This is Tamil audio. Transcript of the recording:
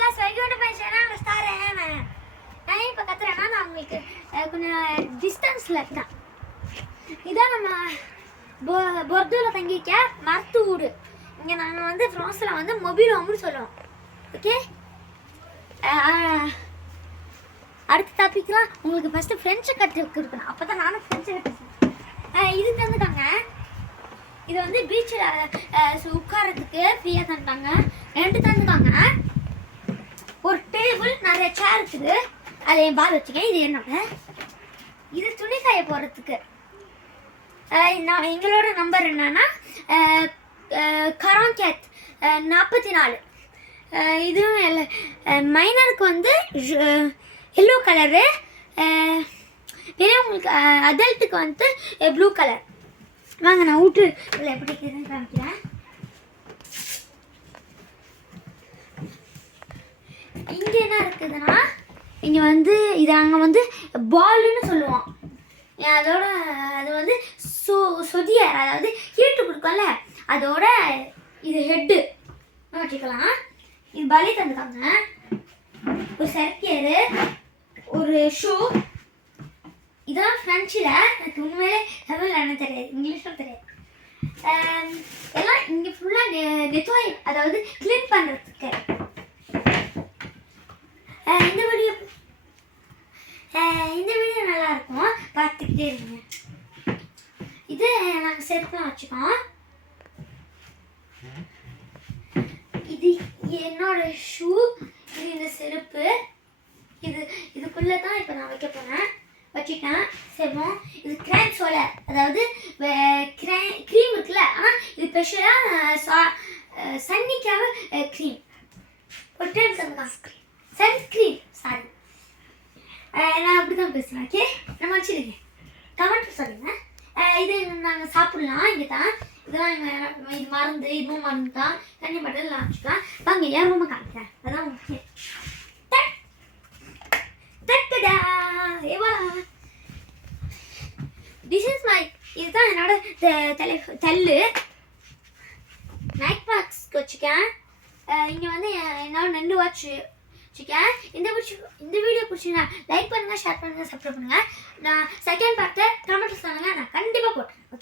காசு வைக்கோட பேசுறேன்னா நான் ஸ்டார் நான் இப்போ கத்துறேன்னா நான் உங்களுக்கு கொஞ்சம் டிஸ்டன்ஸில் இருக்கேன். இதான் நம்ம பொர்தூவில் தங்கிக்க மரத்து வீடு. இங்கே நாங்கள் வந்து ஃப்ரான்ஸில் வந்து மொபைல் ஹோம்னு சொல்லுவோம். ஓகே, அடுத்த டாபிக்லாம் உங்களுக்கு ஃபஸ்ட்டு ஃப்ரெண்ட்ஸை கற்றுக்கணும். அப்போ தான் நானும் ஃப்ரெண்ட்ஸை கற்றுக்கேன். இது தந்துட்டாங்க. இது வந்து பீச்சில் உட்காரத்துக்கு ஃப்ரீயாக தந்துட்டாங்க. 2 தந்துட்டாங்க. ஒரு டேபிள், நிறைய சேர் இருக்குது. அதை என் பால் வச்சுக்கேன். இது என்னோட. இது துணி காய போடுறதுக்கு. நான் எங்களோட நம்பர் என்னன்னா 44 44. இதுவும் மைனருக்கு வந்து எல்லோ கலரு, பெரியவங்களுக்கு அடல்ட்டுக்கு வந்து ப்ளூ கலர். வாங்க நான் வீட்டு இதில் எப்படி இருக்குதுன்னு காமிக்கிறேன். இங்கே என்ன இருக்குதுன்னா, இங்கே வந்து இது நாங்கள் வந்து பால்னு சொல்லுவோம். அதோட அது வந்து சொதியார், அதாவது ஹீட்டு கொடுக்கல, அதோட இது ஹெட்டு வச்சுக்கலாம். இது பலி தந்துக்காங்க. ஒரு சர்க்கியரு, ஒரு ஷூ. இதெல்லாம் ஃப்ரெஞ்சில். எனக்கு உண்மையிலே தமிழில் என்ன தெரியாது, இங்கிலீஷும் தெரியாது. எல்லாம் இங்கே ஃபுல்லாக நெட்வாய், அதாவது க்ளீன் பண்ணுறதுக்கு. இந்த வீடியோ நல்லா இருக்கும், பார்த்துக்கிட்டே இருங்க. இது நாங்கள் செருப்புலாம் வச்சுக்கோம். இது என்னோட ஷூ, இது இந்த செருப்பு. இதுக்குள்ளே தான் இப்போ நான் வைக்க போகிறேன். வச்சுட்டேன். செம்மோம். இது கிரைம் சோலர், அதாவது க்ரீம் இருக்குல்ல, ஆனால் இது ஸ்பெஷலாக சன்னிக்காக க்ரீம். ஒரு டைம் சன்ஸ்க்ரீன். சாரி, நான் அப்படி தான் பேசுகிறேன். ஓகே, நம்ம வச்சுருங்க. கமெண்ட் சொல்லுங்கள். இது நாங்கள் சாப்பிட்லாம். இங்கே தான் இதெல்லாம் இது மருந்து, இதுவும் மருந்து தான். தண்ணி பாட்டில் வச்சுக்கலாம். வாங்க என் ரூமை காமிக்கிறேன். அதான் முக்கியம். இதுதான் என்னோட தள்ளு நைட் பாக்ஸ்க்கு வச்சுக்கேன். இங்கே வந்து என்னோட 2 வாட்ச் வச்சுக்கேன். இந்த வீடியோ பிடிச்சிங்கன்னா லைக் பண்ணுங்கள், ஷேர் பண்ணுங்கள், சப்ஸ்கிரைப் பண்ணுங்கள். நான் செகண்ட் பார்ட்டை கமெண்ட்ஸ் பண்ணுங்கள். நான் கண்டிப்பாக போட்டேன். ஓகே.